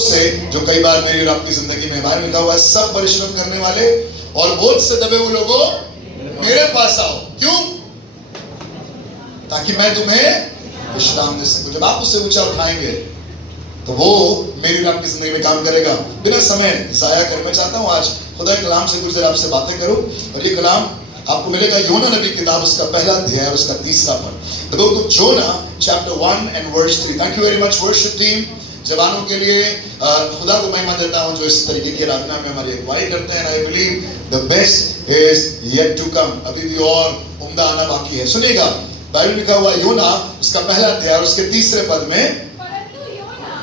से जो कई बार मेरी और आपकी जिंदगी में बाहर लिखा हुआ है, सब परिश्रम करने वाले और बोझ से दबे हुए लोगों मेरे पास आओ। क्यों? ताकि मैं तुम्हें विश्राम दे सकूं। जब आप उससे ऊंचा उठाएंगे तो वो मेरी और आपकी जिंदगी में काम करेगा। बिना समय जाया कर मैं चाहता हूं आज खुदा के कलाम से कुछ देर आपसे बातें करूं, और ये कलाम आपको मिलेगा योना नबी किताब, उसका पहला अध्याय और उसका तीसरा पद। The book of Jonah chapter 1 and verse 3। Thank you very much worship team, जवानों के लिए खुदा को महिमा देता हूं जो इस तरीके की आराधना में हमारी अगुवाई करते हैं। I believe the best is yet to come. अभी भी और उम्दा आना बाकी है। सुनिएगा, बाइबल लिखा हुआ योना उसका पहला अध्याय और उसके तीसरे पद में, परंतु योना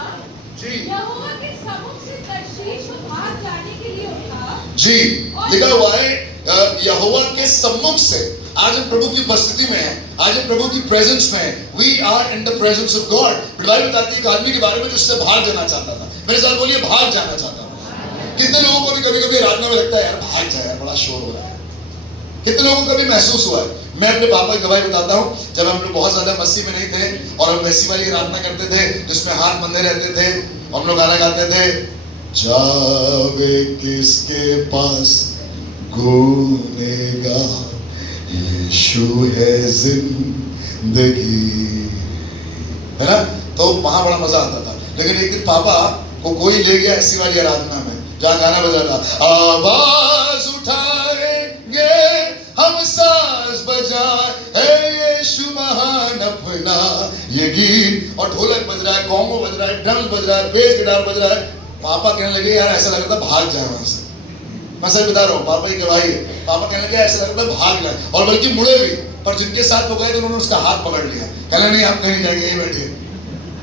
जी यहोवा के सम्मुख से तर्शीश को भाग जाने के लिए उठा। जी लिखा हुआ है यहोवा के सम्मुख से। आज हम प्रभु की उपस्थिति में हैं, आज हम प्रभु की प्रेजेंस में हैं। We are in the presence of God. Bible बताती है एक आदमी के बारे में जिससे भाग जाना चाहता था। मेरे साथ बोलिए, भाग जाना चाहता हूं। कितने लोगों को भी कभी कभी आराधना में लगता है यार भाग जाए, यार बड़ा शोर हो रहा है। कितने लोगों को कभी महसूस हुआ है? मैं अपने पापा की गवाही बताता हूँ, जब हम लोग बहुत ज्यादा मस्ती में नहीं थे और हम वैसी वाली आराधना करते थे जिसमें हाथ बंधे रहते थे, हम लोग गाना गाते थे, जावे किसके पास गूंजेगा यीशु है जिंदगी, है ना? तो वहां बड़ा मजा आता था। लेकिन एक दिन पापा को कोई ले गया ऐसी वाली आराधना में जहाँ गाना बजा रहा, आवाज उठाएंगे हम साज बजाए यीशु महान अपना ये गीत, और ढोलक बज रहा है, कॉन्गो बज रहा है, ड्रम्स बज रहा है, बेस गिटार बज रहा है। पापा कहने लगे यार ऐसा लग रहा था भाग जाए वहां से। मैं सच बता रहा हूँ, पापा की गवाही है। पापा कहने लगे ऐसा लग रहा था भाग जाए, और बल्कि मुड़े भी, पर जिनके साथ वो गए थे उन्होंने उसका हाथ पकड़ लिया। कहने नहीं हम कहीं जाएंगे, यही बैठिए।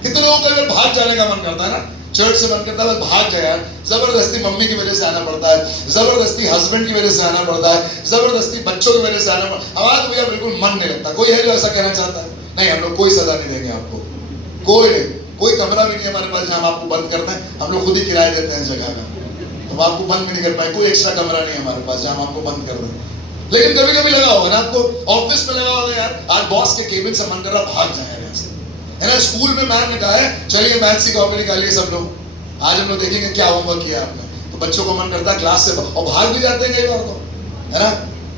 कितने लोगों का भाग जाने का मन करता है ना, चर्च से मन करता है भाग जाए यार। जबरदस्ती मम्मी की वजह से आना पड़ता है, जबरदस्ती हस्बैंड की वजह से आना पड़ता है, जबरदस्ती बच्चों की वजह से आना पड़ता है। हमारा तो भैया बिल्कुल मन नहीं लगता। कोई है जो ऐसा कहना चाहता है? नहीं, हम लोग कोई सजा नहीं देंगे आपको, कोई नहीं। कोई कमरा भी नहीं हमारे पास जहाँ हम आपको बंद करते हैं। हम लोग खुद ही किराए देते हैं जगह में, तो हम आपको बंद भी नहीं कर पाए। कोई एक्स्ट्रा कमरा नहीं है हमारे पास जहाँ हम आपको बंद कर दें। लेकिन कभी कभी लगा होगा ना आपको, ऑफिस में लगा होगा यार आज बॉस के केबिन से मन कर रहा भाग जाए है ना। स्कूल में मैम ने कहा है चलिए मैथ्स की कॉपी निकालिए सब लोग, आज हम लोग देखेंगे क्या होमवर्क किया आपने। तो बच्चों को मन करता है क्लास से, और भाग भी जाते हैं कई बार, तो है ना।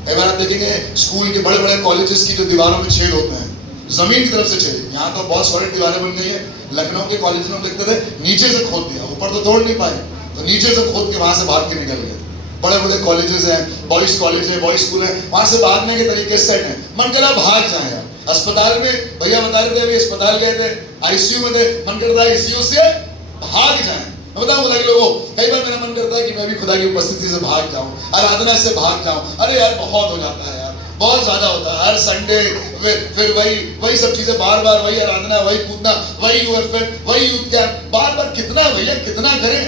कई बार आप देखेंगे स्कूल के बड़े बड़े कॉलेजेस की जो दीवारों में छेद होते हैं, जमीन की तरफ से छेद। यहाँ तो बहुत सॉलिड दीवारें बन गई है। लखनऊ के कॉलेज में देखते थे नीचे से खोद दिया, ऊपर तो तोड़ नहीं पाए, तो नीचे से खोद के वहां से भाग के निकल गए। बड़े बड़े कॉलेजेस हैं, बॉयज कॉलेज है, बॉयज स्कूल है, वहां से भागने के तरीके सेट है। मन करा भाग जाए यार। अस्पताल में भैया बता रहे थे, अभी अस्पताल गए थे, आईसीयू में थे, मन करता है आईसीयू से भाग जाए। मैं बताऊं खुदा के लोगों, कई बार मेरा मन करता है कि मैं भी खुदा की उपस्थिति से भाग जाऊं, आराधना से भाग जाऊं। अरे यार बहुत हो जाता है यार, बहुत ज्यादा होता है। हर संडे फिर वही सब चीजें, बार बार वही आराधना, वही कूदना, वही यूएफएफ, वही यूथ कैंप, बार बार कितना भैया कितना करें,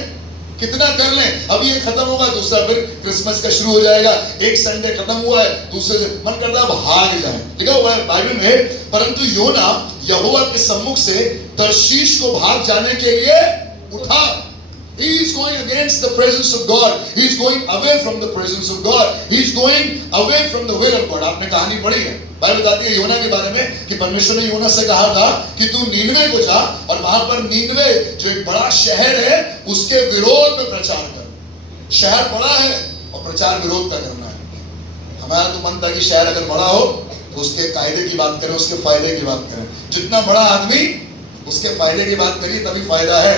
कितना कर लें। अभी ये खत्म होगा, दूसरा फिर क्रिसमस का शुरू हो जाएगा। एक संडे खत्म हुआ है, दूसरे से मन करता है भाग जाए। लिखा हुआ है बाइबल में, परंतु योना यहोवा के सम्मुख से तर्शीश को भाग जाने के लिए उठा। He is going against the presence of God. He is going away from the presence of God. He is going away from the will of God. आपने कहानी पढ़ी है, बाइबल बताती है योना के बारे में कि परमेश्वर ने योना से कहा था कि तू नीनवे को जा और वहां पर नीनवे जो एक बड़ा शहर है उसके विरोध में प्रचार कर। शहर बड़ा है और प्रचार विरोध का करना है। हमारा तो मन था कि शहर अगर बड़ा हो तो उसके कायदे की बात करें, उसके फायदे की बात करें। जितना बड़ा आदमी उसके फायदे की बात करिए तभी फायदा है।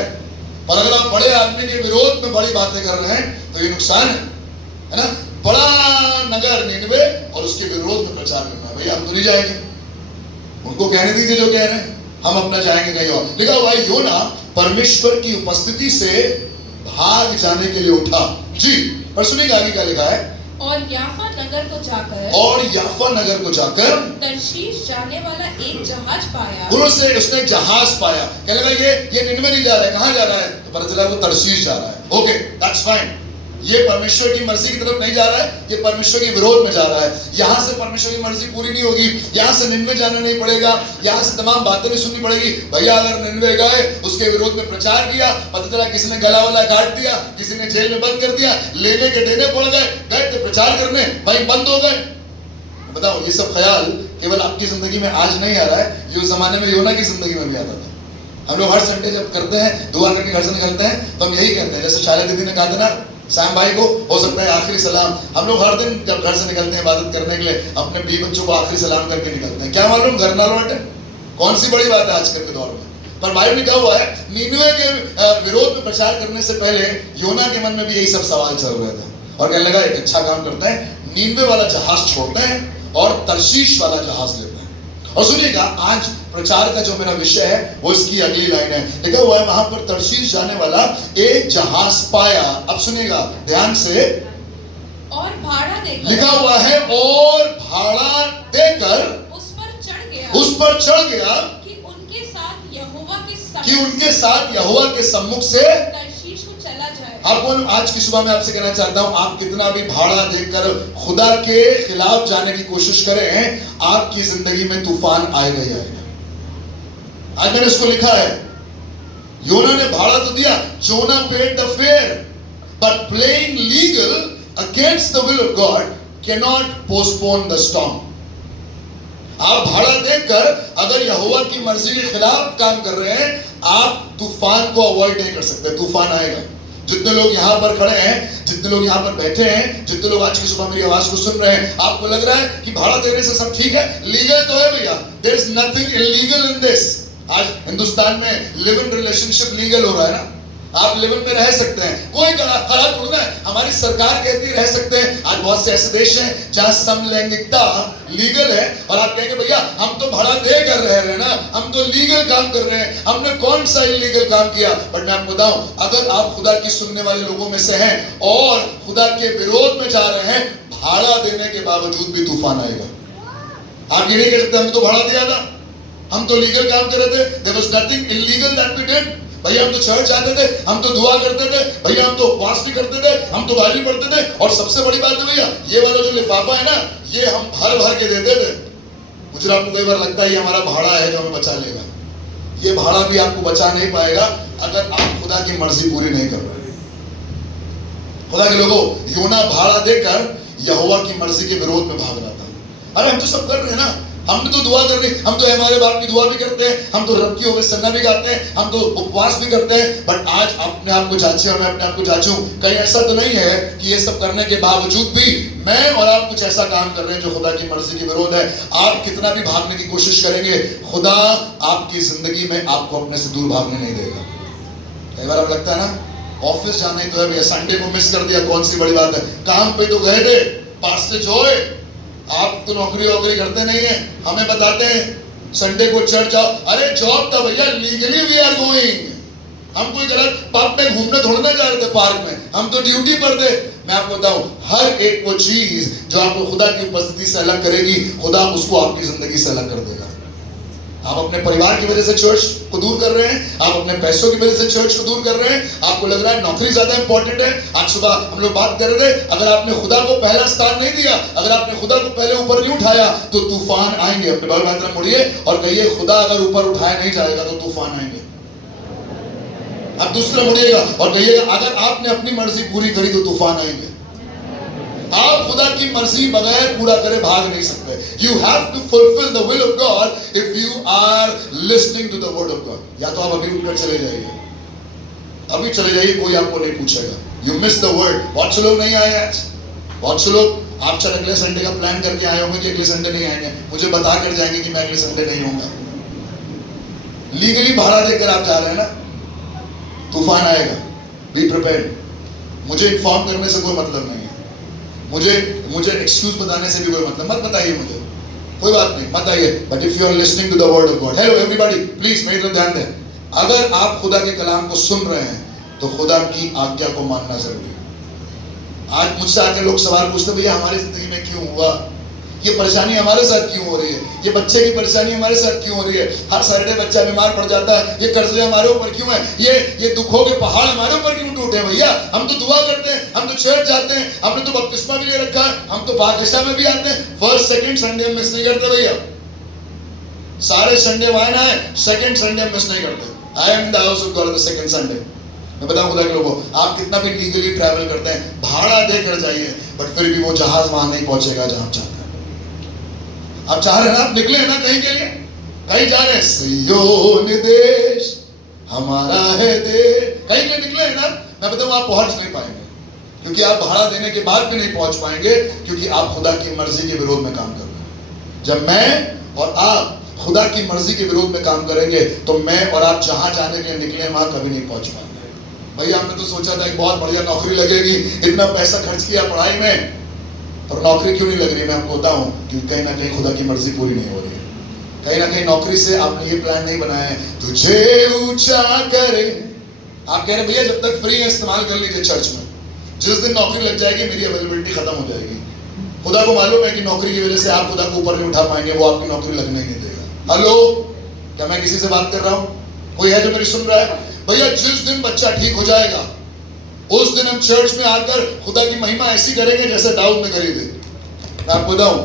और अगर आप बड़े आदमी के विरोध में बड़ी बातें कर रहे हैं तो ये नुकसान है ना। बड़ा नगर नीनवे और उसके विरोध में प्रचार करना, भैया हम तो नहीं जाएंगे, उनको कहने दीजिए जो कह रहे हैं, हम अपना जाएंगे कहीं और। लिखा हुआ है योना परमेश्वर की उपस्थिति से भाग जाने के लिए उठा। जी, पर सुनिए आगे क्या लिखा है, और याफा नगर को जाकर तर्शीश जाने वाला एक जहाज पाया। उसने एक जहाज पाया। कहने लगा ये निनवे नहीं जा रहा है, कहाँ जा रहा है? तो पता चला वो तर्शीश जा रहा है। Okay that's fine. ये परमेश्वर की मर्जी की तरफ नहीं जा रहा है, ये परमेश्वर के विरोध में जा रहा है। यहाँ से परमेश्वर की मर्जी पूरी नहीं होगी, यहाँ से निनवे जाना नहीं पड़ेगा, यहाँ से तमाम बातें नहीं सुननी पड़ेगी। भैया अगर निनवे गए, उसके विरोध में प्रचार किया, पता चला किसी ने गला वाला काट दिया, किसी ने जेल में बंद कर दिया, लेने के देने पड़ गए, गए थे प्रचार करने, भाई बंद हो गए। बताओ, ये सब ख्याल केवल आपकी जिंदगी में आज नहीं आ रहा है, ये उस जमाने में योना की जिंदगी में भी आता था। हम लोग हर संडे जब करते हैं, दुआ करके घर से निकलते हैं, तो हम यही कहते हैं, जैसे शायला दीदी ने कहा था ना सैम भाई को, हो सकता है आखिरी सलाम। हम लोग हर दिन जब घर से निकलते हैं इबादत करने के लिए, अपने बीवी बच्चों को आखिरी सलाम करके निकलते हैं। क्या मालूम घर ना लौटे, कौन सी बड़ी बात है आजकल के दौर में। पर बाइबल में क्या हुआ है, नीनवे के विरोध में प्रचार करने से पहले योना के मन में भी यही सब सवाल चल रहे थे, और कहने लगा एक अच्छा काम करते हैं, नीनवे वाला जहाज छोड़ते हैं और तर्शीश वाला जहाज लेते हैं। और सुनिएगा, आज प्रचार का जो मेरा विषय है वो इसकी अगली लाइन है। लिखा हुआ है वहां पर तर्शीश जाने वाला एक जहाज पाया। अब सुनिएगा ध्यान से, और भाड़ा देकर, लिखा हुआ है और भाड़ा देकर उस पर चढ़ गया कि उनके साथ यहोवा के सम्मुख से तर्शीश को चला जाए। अब आज की सुबह में आपसे कहना चाहता हूं, आप कितना भी भाड़ा देकर खुदा के खिलाफ जाने की कोशिश करें, आपकी जिंदगी में तूफान आएगा ही आएगा। आज मैंने इसको लिखा है, योना ने भाड़ा तो दिया, Jonah paid the fare, but playing legal against the will of God can not postpone the storm. आप भाड़ा देकर अगर यहोवा की मर्जी के खिलाफ काम कर रहे हैं, आप तूफान को अवॉइड नहीं कर सकते, तूफान आएगा। जितने लोग यहाँ पर खड़े हैं, जितने लोग यहाँ पर बैठे हैं, जितने लोग आज की सुबह मेरी आवाज को सुन रहे हैं, आपको लग रहा है कि भाड़ा देने से सब ठीक है, लीगल तो है भैया, there is nothing illegal in this. आज हिंदुस्तान में लिव इन रिलेशनशिप लीगल हो रहा है ना, आप लिव इन में रह सकते हैं, कोई खराब थोड़ा है। हमारी सरकार कहती है रह सकते हैं। आज बहुत से ऐसे देश हैं जहां समलैंगिकता लीगल है, और आप कहेंगे भैया हम तो भाड़ा दे कर रह रहे हैं ना, हम तो लीगल काम कर रहे हैं, हमने कौन सा इलीगल काम किया। बट मैं आपको बताऊं, अगर आप खुदा की सुनने वाले लोगों में से हैं और खुदा के विरोध में जा रहे हैं, भाड़ा देने के बावजूद भी तूफान आएगा। आप ये नहीं कह सकते हम तो भाड़ा दिया था, हम तो लीगल काम कर रहे थे, there was nothing illegal that we did. भैया हम तो चर्च जाते थे, हम तो दुआ करते थे, भैया हम तो उपवास भी करते थे, हम तो बाइबल पढ़ते थे, और सबसे बड़ी बात है भैया, ये वाला जो लिफाफा है ना, ये हम भर भर के देते थे। मुझे आपको कई बार लगता है ये हमारा भाड़ा है जो हमें बचा लेगा। ये भाड़ा भी आपको बचा नहीं पाएगा अगर आप खुदा की मर्जी पूरी नहीं कर रहे। खुदा के लोगों, योना भाड़ा देकर यहोवा की मर्जी के विरोध में भाग रहा था। अरे हम तो सब कर रहे हैं ना, हमने तो दुआ कर रही, हम तो हमारे बाप की दुआ भी करते हैं, हम तो रब की होवे सन्ना भी गाते हैं, हम तो उपवास भी करते हैं। बट आज अपने आप को जांचे और मैं अपने आप को जांचूं, कहीं ऐसा तो नहीं है कि ये सब करने के बावजूद भी मैं और आप कुछ ऐसा काम कर रहे हैं जो खुदा की मर्जी के विरोध है। आप कितना भी भागने की कोशिश करेंगे, खुदा आपकी जिंदगी में आपको अपने से दूर भागने नहीं देगा। कई बार अब लगता है ना, ऑफिस जाना ही तो है भैया, संडे को मिस कर दिया, कौन सी बड़ी बात है, काम पे तो गए थे, पास्टर जॉय आप तो नौकरी वोकरी करते नहीं है, हमें बताते हैं संडे को चर्च जाओ। अरे जॉब था भैया, लीगली वी आर गोइंग। हम कोई गलत पब में घूमने थोड़ा ना जा रहे थे, पार्क में, हम तो ड्यूटी पर थे। मैं आपको बताऊं, हर एक वो चीज जो आपको खुदा की उपस्थिति से अलग करेगी, खुदा उसको आपकी जिंदगी से अलग कर देगा। आप अपने परिवार की वजह से चर्च को दूर कर रहे हैं, आप अपने पैसों की वजह से चर्च को दूर कर रहे हैं, आपको लग रहा है नौकरी ज्यादा इंपॉर्टेंट है। आज सुबह हम लोग बात कर रहे थे, अगर आपने खुदा को पहला स्थान नहीं दिया, अगर आपने खुदा को पहले ऊपर नहीं उठाया, तो तूफान आएंगे। अपने बाल बात मुड़िए और कहिए, खुदा अगर ऊपर उठाया नहीं जाएगा तो तूफान आएंगे। अब दूसरा मुड़िएगा और कहिएगा, अगर आपने अपनी मर्जी पूरी करी तो तूफान आएंगे। आप खुदा की मर्जी बगैर पूरा करे भाग नहीं सकते। You have to fulfill the will of God if you are listening to the word of God. या तो आप अभी उठकर चले जाइए, अभी चले जाइए, कोई आपको नहीं पूछेगा। You miss the word. बहुत से लोग नहीं आए आज, बहुत से लोग आप चल अगले संडे का प्लान करके आए होंगे कि अगले संडे नहीं आएंगे, मुझे बता कर जाएंगे कि मैं अगले संडे नहीं होऊंगा। लीगली भाड़ा देकर आप जा रहे हैं ना, तूफान आएगा, बी प्रिपेयर्ड। मुझे इन्फॉर्म करने से कोई मतलब नहीं है, मुझे एक्सक्यूज बताने से भी कोई मतलब, मत बताइए मुझे, कोई बात नहीं, मत आइए। But if you are listening to the word of God, hello everybody, please मेरी तरफ ध्यान दें। अगर आप खुदा के कलाम को सुन रहे हैं तो खुदा की आज्ञा को मानना जरूरी है। आज मुझसे आके लोग सवाल पूछते, भैया हमारी जिंदगी में क्यों हुआ, ये परेशानी हमारे साथ क्यों हो रही है, ये बच्चे की परेशानी हमारे साथ क्यों हो रही है, हर सैटरडे बच्चा बीमार पड़ जाता है, ये कर्जे हमारे ऊपर क्यों है, ये दुखों के पहाड़ हमारे ऊपर क्यों टूटे हैं। भैया हम तो दुआ करते हैं, हम तो चर्च जाते हैं, हमने तो बपतिस्मा भी ले रखा है, हम तो पाकिस्तान में भी आते हैं, फर्स्ट सेकंड संडे हम मिस नहीं करते भैया, सारे संडे वहां ना है, सेकंड संडे हम मिस नहीं करते। I am in the house of God the second Sunday. मैं बताऊं खुदा के लोगों, आप कितना भी लीगली ट्रैवल करते हैं, भाड़ा देकर जाइए, बट फिर भी वो जहाज वहां नहीं पहुंचेगा जहां आप चाहते हैं। आप चाह रहे हैं ना, आप निकले हैं ना कहीं के लिए, कहीं जा रहे हैं, सिय्योन देश हमारा है देर। कहीं के निकले ना, मैं बताऊं आप पहुंच नहीं पाएंगे, क्योंकि आप भाड़ा देने के बाद भी नहीं पहुंच पाएंगे, क्योंकि आप खुदा की मर्जी के विरोध में काम कर रहे हैं। जब मैं और आप खुदा की मर्जी के विरोध में काम करेंगे तो मैं और आप जहां जाने के लिए निकले वहां कभी नहीं पहुंच पाएंगे। भैया हमने तो सोचा था एक बहुत बढ़िया नौकरी लगेगी, इतना पैसा खर्च किया पढ़ाई में, और नौकरी क्यों नहीं लग रही? मैं आपको बताऊं कि कहीं ना कहीं खुदा की मर्जी पूरी नहीं हो रही है। कहीं ना कहीं नौकरी से आपने ये प्लान नहीं बनाया है तुझे ऊंचा करे। आप कह रहे भैया जब तक फ्री है इस्तेमाल कर लीजिए चर्च में, जिस दिन नौकरी लग जाएगी मेरी अवेलेबिलिटी खत्म हो जाएगी। खुदा को मालूम है कि नौकरी की वजह से आप खुदा को ऊपर नहीं उठा पाएंगे, वो आपकी नौकरी लगने नहीं देगा। हेलो, क्या मैं किसी से बात कर रहा हूं? कोई है जो मेरी सुन रहा है? भैया जिस दिन बच्चा ठीक हो जाएगा उस दिन हम चर्च में आकर खुदा की महिमा ऐसी करेंगे जैसे दाऊद ने करी थी। मैं आपको बताऊं,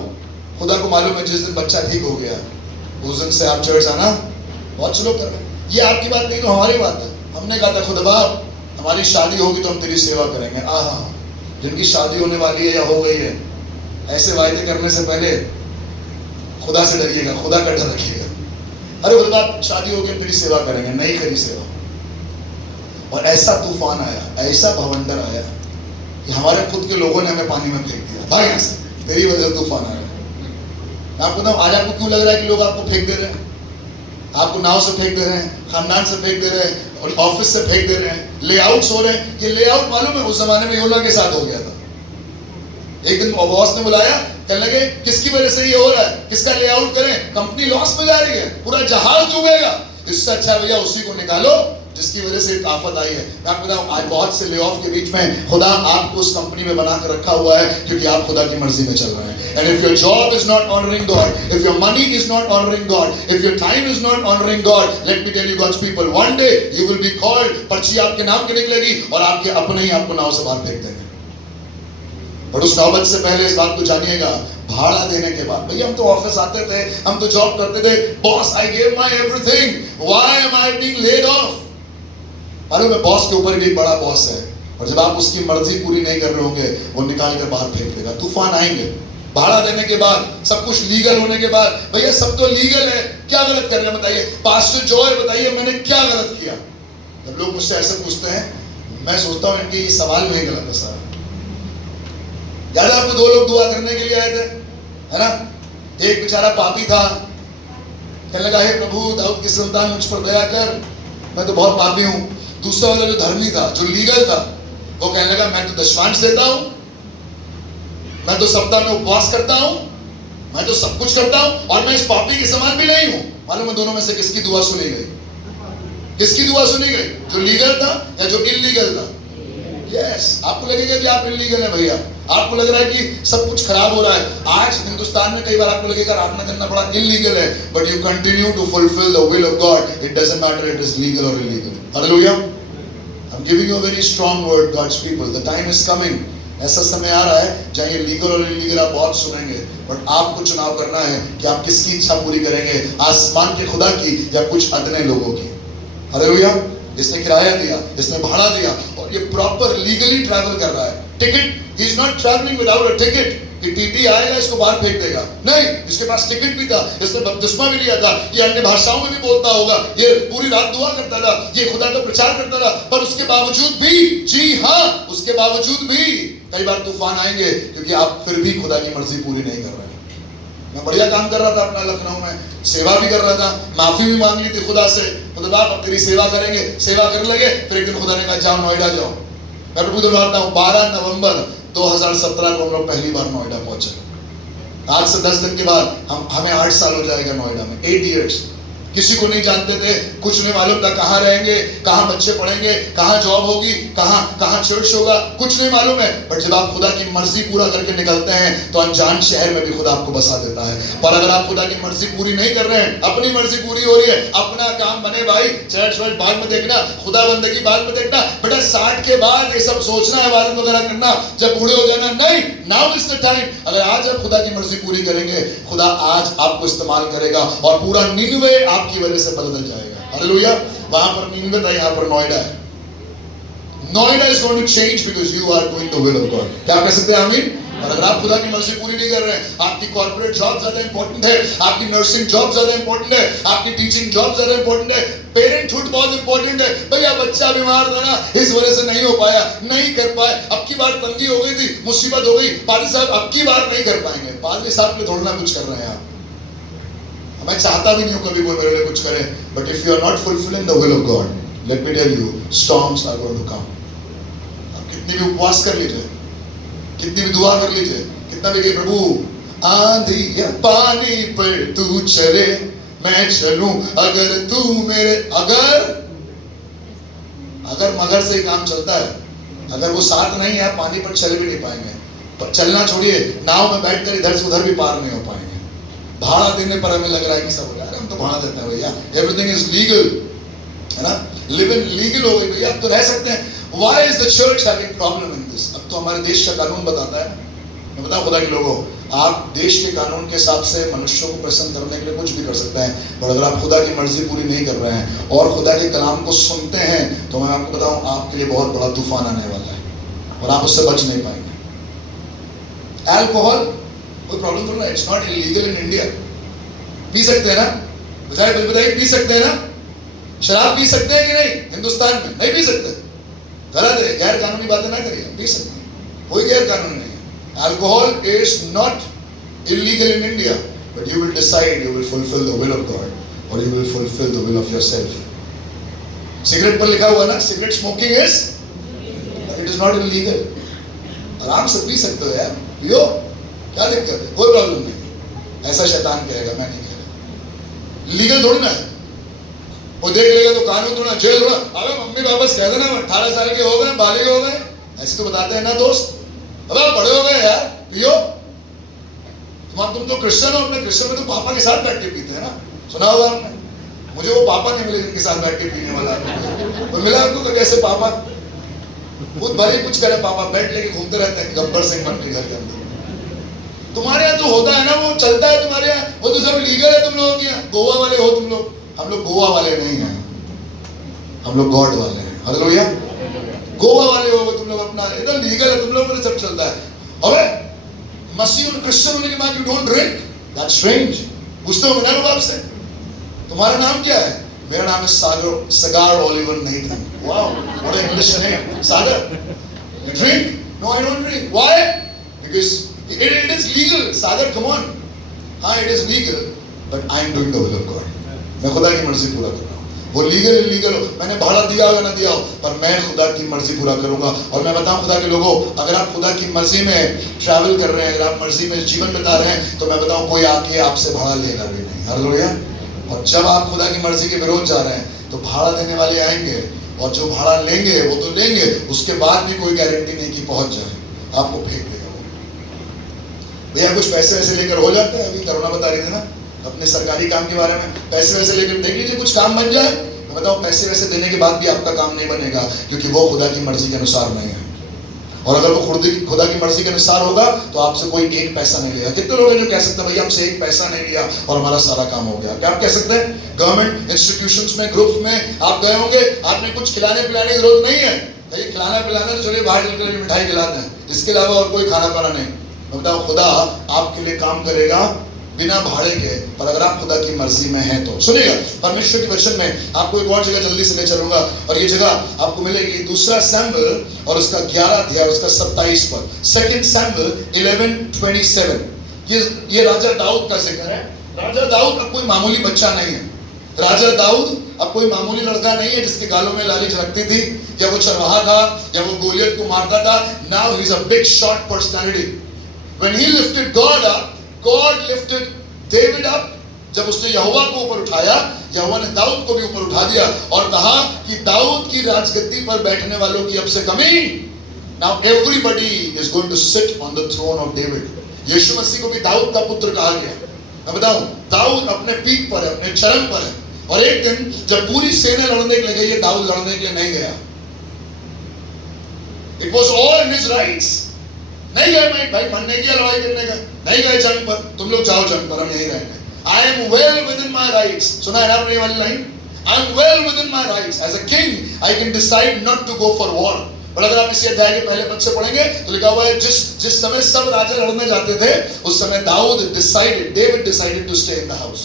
खुदा को मालूम है जिस दिन बच्चा ठीक हो गया उस दिन से आप चर्च आना बहुत स्लो कर रहे हैं। ये आपकी बात नहीं तो हमारी बात है। हमने कहा था खुदा बाप हमारी शादी होगी तो हम तेरी सेवा करेंगे। आहा, जिनकी शादी होने वाली है या हो गई है, ऐसे वायदे करने से पहले खुदा से डरिएगा, खुदा का डर रखिएगा। अरे खुदा बाप शादी होगी हम तेरी सेवा करेंगे, नहीं करी सेवा। और ऐसा तूफान आया, ऐसा भवंडर आया कि हमारे खुद के लोगों ने हमें पानी में फेंक दिया। भाई यहाँ से तेरी वजह से तूफान आया। मैं आपको बताऊं आज आपको क्यों लग रहा है कि लोग आपको फेंक दे रहे हैं? आपको नाव से फेंक दे रहे हैं, खानदान से फेंक दे रहे हैं, और ऑफिस से फेंक दे रहे हैं, लेआउट्स हो रहे हैं। ये लेआउट मालूम है उस जमाने में योना के साथ हो गया था। एक दिन बॉस ने बुलाया, कहने लगे किसकी वजह से ये हो रहा है, किसका लेआउट करें, कंपनी लॉस में जा रही है, पूरा जहाज डूबेगा, इससे अच्छा भैया उसी को निकालो जिसकी वजह से आफत आई है। मैं आपको बताऊं आज बहुत से ले ऑफ के बीच में खुदा आपको उस कंपनी में बना कर रखा हुआ है क्योंकि आप खुदा की मर्जी में चल रहे हैं। And if your job is not honouring God, if your money is not honouring God, if your time is not honouring God, let me tell you God's people, one day you will be called, पर्ची आपके नाम की निकलेगी और आपके अपने ही आपको नाव से बाहर फेंक देंगे। और उस नौबत से पहले इस बात को जानिएगा, भाड़ा देने के बाद, भैया हम तो ऑफिस आते थे, हम तो जॉब करते थे, boss I gave my everything, why am I being laid off? मालूम है बॉस के ऊपर भी एक बड़ा बॉस है, और जब आप उसकी मर्जी पूरी नहीं कर रहे होंगे वो निकाल कर बाहर फेंक देगा। तूफान आएंगे भाड़ा देने के बाद, सब कुछ लीगल होने के बाद। भैया सब तो लीगल है, क्या गलत कर रहे हैं बताइए? पास्टर जॉय बताइए मैंने क्या गलत किया? जब लोग मुझसे ऐसे पूछते हैं मैं सोचता हूं इनके सवाल में ही गलत है सारा। याद है आपको 2 लोग दुआ करने के लिए आए थे, है ना? एक बेचारा पापी था, कहने लगा हे प्रभु दाऊद की संतान मुझ पर दया कर, मैं तो बहुत पापी हूं। दूसरा वाला जो धर्मी था, जो लीगल था, वो कहने लगा मैं तो दशमांश देता हूं, मैं तो सप्ताह में उपवास करता हूं, मैं तो सब कुछ करता हूं, और मैं इस पापी के समान भी नहीं हूं। मालूम है दोनों में से किसकी दुआ सुनी गई? किसकी दुआ सुनी गई? जो लीगल था या जो इलीगल था? यस, आपको लगेगा कि आप इलीगल है भैया, आपको लग रहा है कि सब कुछ खराब हो रहा है। आज हिंदुस्तान में कई बार आपको लगेगा रात में करना बड़ा इलीगल है, but you continue to fulfil the will of God, it doesn't matter it is legal और illegal. Hallelujah. I am giving you a very strong word God's people, the time is coming. ऐसा समय आ रहा है जहां ये legal और illegal आप बहुत सुनेंगे, बट आपको चुनाव करना है कि आप किसकी इच्छा पूरी करेंगे, आसमान के खुदा की या कुछ अदने लोगों की। हालेलुया। इसने किराया दिया, इसने भाड़ा दिया, और ये प्रॉपर लीगली ट्रैवल कर रहा है। Ticket, he is not travelling without a ticket कि टीटी आएगा इसको बाहर फेंक देगा, नहीं, इसके पास टिकट भी था, इसने बपतिस्मा भी लिया था, ये अन्य भाषाओं में भी बोलता होगा, ये पूरी रात दुआ करता था, ये खुदा का प्रचार करता था, पर उसके बावजूद भी, जी हाँ, उसके बावजूद भी कई बार तूफान आएंगे क्योंकि आप फिर भी खुदा की मर्जी पूरी नहीं कर रहे हैं। मैं बढ़िया काम कर रहा था अपना लखनऊ में, सेवा भी कर रहा था, माफी भी मांग ली थी खुदा से, खुदा आप अब तेरी सेवा करेंगे, सेवा करने लगे। फिर एक दिन खुदा ने कहा जाओ नोएडा जाओ। मैं प्रभु दोहराता हूँ 12 नवंबर 2017 को हम लोग पहली बार नोएडा पहुंचे। आज से 10 दिन के बाद हमें 8 साल हो जाएगा नोएडा में, 8 years। किसी को नहीं जानते थे, कुछ नहीं मालूम था कहाँ रहेंगे, कहाँ बच्चे पढ़ेंगे, कहाँ जॉब होगी, कहाँ चर्च होगा, कुछ नहीं मालूम है। बट जब आप खुदा की मर्जी पूरा करके निकलते हैं तो अनजान शहर में भी खुदा आपको बसा देता है। पर अगर आप खुदा की मर्जी पूरी नहीं कर रहे हैं, अपनी मर्जी पूरी हो रही है, अपना काम बने भाई, चर्च वर्च बाद में देखना, खुदा बंदगी बाद में देखना, बेटा 60 के बाद ये सब सोचना है, इबादत वगैरह करना, जब बूढ़े हो जाना नहीं, नाउ इज द टाइम। अगर आज आप खुदा की मर्जी पूरी करेंगे, खुदा आज आपको इस्तेमाल करेगा और पूरा निन्वे आपकी वजह से बदल जाएगा। हालेलुया। वहां पर निन्वे था, यहाँ पर नोएडा है। Noida is going to change because you are doing the will of God. क्या कह सकते हैं आमीन? और अगर आप खुदा की मर्जी पूरी नहीं कर रहे हैं, आपकी कॉर्पोरेट जॉब ज्यादा इंपॉर्टेंट है, आपकी नर्सिंग जॉब ज्यादा इंपॉर्टेंट है, आपकी टीचिंग जॉब ज्यादा इंपॉर्टेंट है, पेरेंटहुड बहुत इंपॉर्टेंट है। भैया बच्चा बीमार था ना, इस वजह से नहीं हो पाया, नहीं कर पाए, अब की बार तंगी हो गई थी, मुसीबत हो गई, पादरी साहब अब की बार नहीं कर पाएंगे। पादरी साहब के थोड़ा ना कुछ कर रहे हैं आप। मैं चाहता भी नहीं हूं कभी कोई मेरे लिए कुछ करे, but if you are not fulfilling the will of God, let me tell you, storms are going to come. आप कितनी भी उपवास कर लीजिए, कितनी भी दुआ कर लीजिए, कितना भी कहिए प्रभु आंधी या पानी पर तू चले मैं चलूं, अगर तू मेरे अगर मगर से ही काम चलता है, अगर वो साथ नहीं है पानी पर चल भी नहीं पाएंगे। पर चलना छोड़िए, नाव में बैठकर इधर से उधर भी पार नहीं हो पाएंगे। भाड़ा देने पर हमें लग रहा है कि सब हो रहा है, हम तो भाड़ा देते हैं भैया, एवरीथिंग इज लीगल, है ना, लिव इन लीगल हो गई भैया, अब तो रह सकते हैं। Why is the church having problem in this? अब तो हमारे देश का कानून बताता है। मैं बताऊं खुदा के लोगों, आप देश के कानून के हिसाब से मनुष्यों को प्रसन्न करने के लिए कुछ भी कर सकते हैं, पर अगर आप खुदा की मर्जी पूरी नहीं कर रहे हैं और खुदा के कलाम को सुनते हैं, तो मैं आपको बताऊं आपके लिए बहुत बड़ा तूफान आने वाला है और आप उससे बच नहीं पाएंगे। अल्कोहल कोई प्रॉब्लम थोड़ा, it's not illegal in India. P सकते हैं ना, बताइए पी सकते हैं ना? शराब पी सकते हैं कि नहीं? हिंदुस्तान में नहीं पी सकते, गलत है, गैर कानूनी बातें ना करिए, पी सकते हैं, कोई गैर कानूनी नहीं है। Alcohol is not illegal in India, but you will decide, you will fulfill the will of God, or you will fulfill the will of yourself. Cigarette पर लिखा हुआ ना, cigarette smoking is, it is not illegal. आराम से P सकते हो यार, पियो, क्या दिक्कत है, कोई प्रॉब्लम नहीं। ऐसा शैतान कहेगा, मैं नहीं कह रहा। लीगल थोड़ी ना है, वो देख लेगा तो कानून थोड़ा, जेल थोड़ा। अबे मम्मी वापस कह देना 18 साल के हो गए, बालिग हो गए, ऐसे तो बताते हैं ना दोस्त। अब बड़े हो गए यार, पियो। तुम तो क्रिश्चियन हो, अपने क्रिश्चियन में तो पापा के साथ बैठ के पीते हैं ना, सुना होगा आपने। मुझे वो पापा नहीं मिले जिनके साथ बैठ के पीने वाला, तो मिला आपको कभी ऐसे पापा? खुद भले कुछ करे पापा, बैठ लेके घूमते रहते हैं गब्बर सिंह बन के घर के अंदर। तुम्हारे यहाँ जो होता है ना वो चलता है तुम्हारे यहाँ, वो तो सब लीगल है तुम लोगों के यहाँ। गोवा वाले हो तुम लोग, हम लोग गोवा वाले नहीं हैं, हम लोग गॉड वाले हैं। हालेलुया। गोवा वाले हो तुम लोग, अपना इधर लीगल है, तुम लोगों को सब चलता है। अबे मसीह और क्रिश्चियन होने के बाद you don't drink, that's strange. पूछते हो ना लोग आपसे, तुम्हारा नाम क्या है? मेरा नाम है Sagar Oliver Nathan. Wow, what an English name, Sagar. You drink? No, I don't drink. Why? Because it is legal. Sagar, come on. हाँ, it is legal, but I am doing the will of God. मैं खुदा की मर्जी पूरा कर रहा हूँ। वो लीगल इलीगल हो, मैंने भाड़ा दिया हो या ना दिया हो, पर मैं खुदा की मर्जी पूरा करूंगा। और मैं बताऊं खुदा के लोगों, अगर आप खुदा की मर्जी में ट्रैवल कर रहे हैं, अगर आप मर्जी में जीवन बिता रहे हैं, तो मैं बताऊं कोई आके आपसे भाड़ा लेगा भी नहीं। हालेलुया। और जब आप खुदा की मर्जी के विरोध जा रहे हैं, तो भाड़ा देने वाले आएंगे, और जो भाड़ा लेंगे वो तो लेंगे, उसके बाद भी कोई गारंटी नहीं कि पहुंच जाए, आपको फेंक देगा वो। भैया कुछ पैसे वैसे लेकर हो जाता है, अभी करुणा बता रही थी ना अपने सरकारी काम के बारे में, पैसे वैसे लेकर देख लीजिए कुछ काम बन जाए। मैं बताऊं पैसे वैसे देने के बाद भी आपका काम नहीं बनेगा, क्योंकि वो खुदा की मर्जी के अनुसार नहीं है। और अगर वो खुदा की मर्जी के अनुसार होगा, तो आपसे कोई एक पैसा नहीं लेगा। कितने लोग हैं जो कह सकते हैं भैया हमसे एक पैसा नहीं लिया और हमारा सारा काम हो गया? क्या आप कह सकते हैं? गवर्नमेंट इंस्टीट्यूशंस में, ग्रुप्स में आप गए होंगे, आपने कुछ खिलाने पिलाने की जरूरत नहीं है, कहीं खिलाना पिलाना तो चलिए बाहर चलकर मिठाई खिलाते हैं, इसके अलावा और कोई खाना पाना नहीं। मैं बताऊं खुदा आपके लिए काम करेगा बिना भाड़े के, पर अगर आप खुदा की मर्जी में हैं तो। सुनिएगा, परमेश्वर के वचन में आपको एक और जगह जल्दी से ले चलूंगा, और ये जगह आपको मिलेगी दूसरा सैमुएल और उसका 11 अध्याय, उसका 27 पद। 2 सैमुएल 11:27। ये राजा दाऊद का जिक्र है। राजा दाऊद अब कोई मामूली बच्चा नहीं है। राजा दाऊद अब कोई मामूली लड़का नहीं है जिसके गालों में लाली झलकती थी, या वो चरवाहा था, या वो गोलियत को मारता था। Now he is a big shot personality. When he lifted God up, God lifted David up. जब उसने यहोवा को ऊपर उठाया, यहोवा ने दाऊद को भी ऊपर उठा दिया और कहा कि दाऊद की राजगद्दी पर बैठने वालों की अब से कमी। Now everybody is going to sit on the throne of David. यीशु मसीह को भी दाऊद का पुत्र कहा गया। मैं बताऊं, दाऊद अपने पीक पर है, अपने चरम पर है। और एक दिन जब पूरी सेना लड़ने के लिए गई, दाऊद लड़ने के लिए नहीं गया। It was all in his rights. नहीं गए, मैं भाई मरने की लड़ाई करने का, नहीं गए जंग पर, तुम लोग जाओ जंग पर, हम यहीं रहेंगे। I am well within my rights. सुना है ना आपने ये वाली line? I am well within my rights. As a king, I can decide not to go for war. और अगर आप इसी अध्याय के पहले पद से पढ़ेंगे तो लिखा हुआ है जिस समय सब राजा लड़ने जाते थे उस समय David decided to stay in the house.